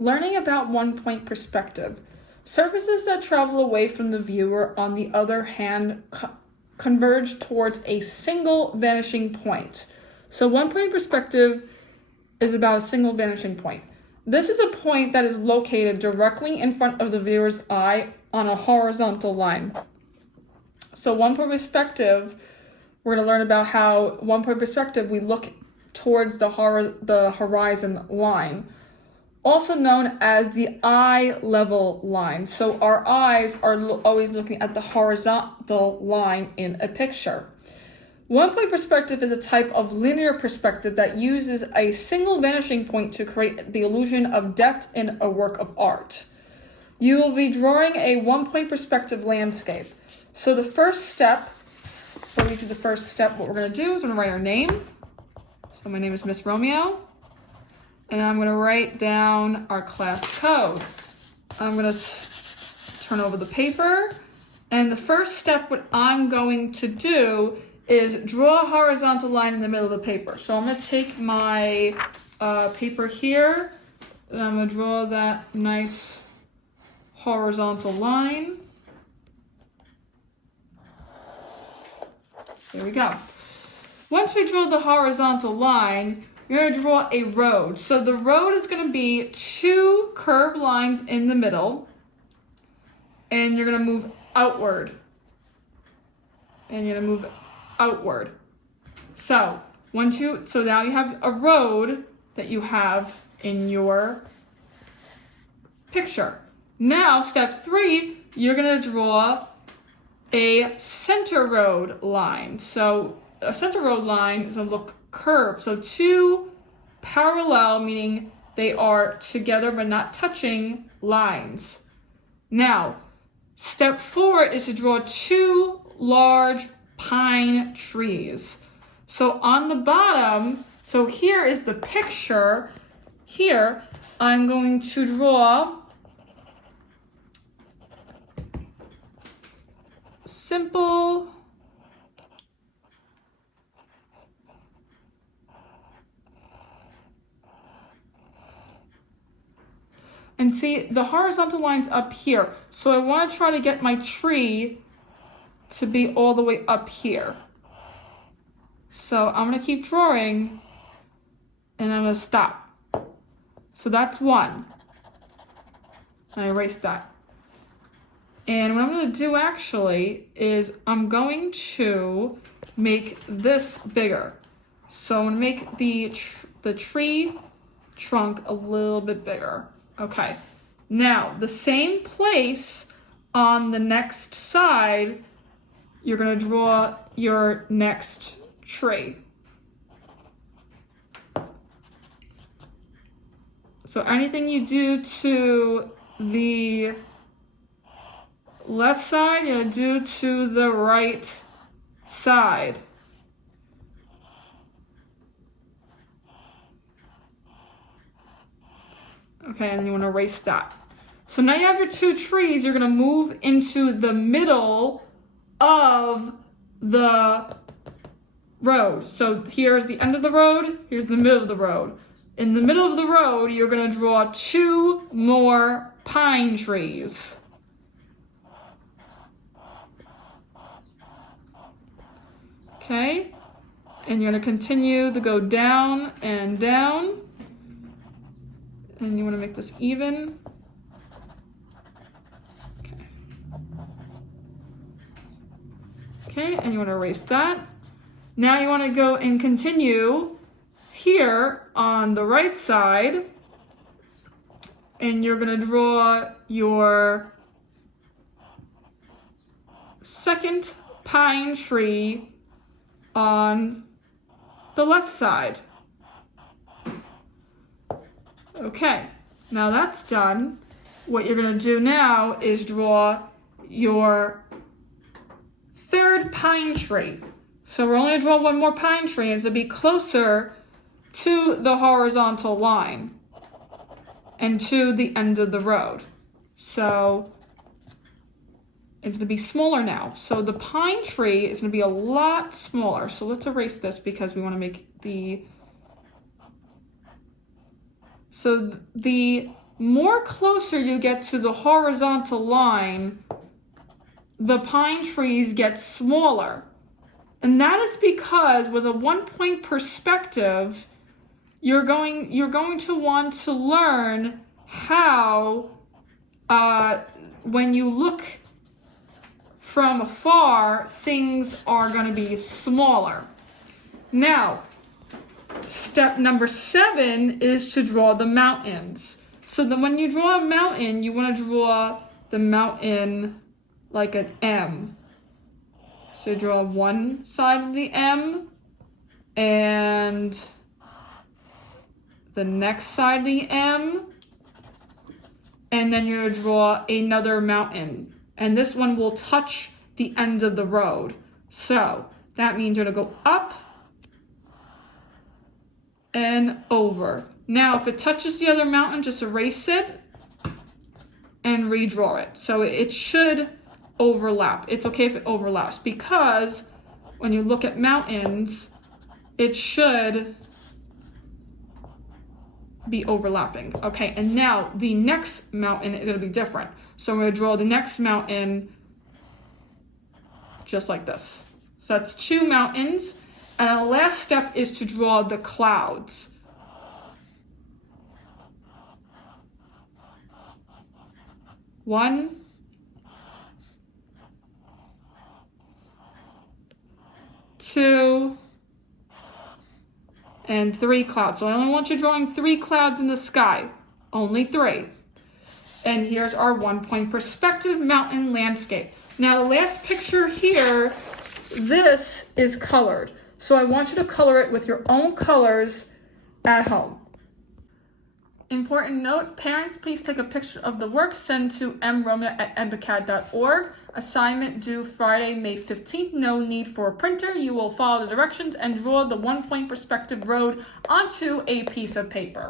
Learning about one-point perspective. Surfaces that travel away from the viewer, on the other hand, converge towards a single vanishing point. So one-point perspective is about a single vanishing point. This is a point that is located directly in front of the viewer's eye on a horizontal line. So one-point perspective, we're going to learn about how one-point perspective, we look towards the horizon line, also known as the eye level line. So our eyes are always looking at the horizontal line in a picture. One-point perspective is a type of linear perspective that uses a single vanishing point to create the illusion of depth in a work of art. You will be drawing a one-point perspective landscape. So the first step, before we do the first step, what we're going to do is we're going to write our name. So my name is Miss Romeo. And I'm going to write down our class code. I'm going to turn over the paper. And the first step, what I'm going to do is draw a horizontal line in the middle of the paper. So I'm going to take my paper here, and I'm going to draw that nice horizontal line. There we go. Once we draw the horizontal line, you're going to draw a road. So the road is going to be two curved lines in the middle, and you're going to move outward. And you're going to move outward. So now you have a road that you have in your picture. Now, step 3, you're going to draw a center road line. So a center road line is going to look curved. So two parallel, meaning they are together but not touching, lines. Now, step 4 is to draw two large pine trees. So on the bottom, so here is the picture. Here, I'm going to draw simple and see the horizontal line's up here. So I want to try to get my tree to be all the way up here. So I'm going to keep drawing and I'm going to stop. So that's 1. I erase that. And what I'm going to do actually is I'm going to make this bigger. So I'm going to make the tree trunk a little bit bigger. Okay. Now, the same place on the next side, you're going to draw your next tree. So anything you do to the left side, you're going to do to the right side. Okay, and you want to erase that. So now you have your two trees. You're going to move into the middle of the road. So here's the end of the road. Here's the middle of the road. In the middle of the road, you're going to draw two more pine trees. Okay, and you're going to continue to go down and down. And you want to make this even. Okay, and you want to erase that. Now you want to go and continue here on the right side. And you're going to draw your second pine tree on the left side. Okay, now that's done. What you're going to do now is draw your third pine tree. So we're only going to draw one more pine tree as to be closer to the horizontal line and to the end of the road. So it's going to be smaller now. So the pine tree is going to be a lot smaller. So let's erase this because we want to make the... So the more closer you get to the horizontal line, the pine trees get smaller. And that is because with a 1-point perspective, you're going to want to learn how when you look from afar, things are going to be smaller. Now, step number 7 is to draw the mountains. So then when you draw a mountain, you want to draw the mountain like an M. So draw one side of the M and the next side of the M, and then you're going to draw another mountain. And this one will touch the end of the road. So that means you're going to go up and over. Now, if it touches the other mountain, just erase it and redraw it. So it should overlap. It's okay if it overlaps because when you look at mountains, it should be overlapping. Okay, and now the next mountain is going to be different. So I'm going to draw the next mountain just like this. So that's 2 mountains. And the last step is to draw the clouds. One, two, and 3 clouds. So I only want you drawing 3 clouds in the sky. Only 3. And here's our 1-point perspective mountain landscape. Now the last picture here, this is colored. So I want you to color it with your own colors at home. Important note, parents, please take a picture of the work, send to mromna@ebacad.org. Assignment due Friday, May 15th. No need for a printer. You will follow the directions and draw the 1-point perspective road onto a piece of paper.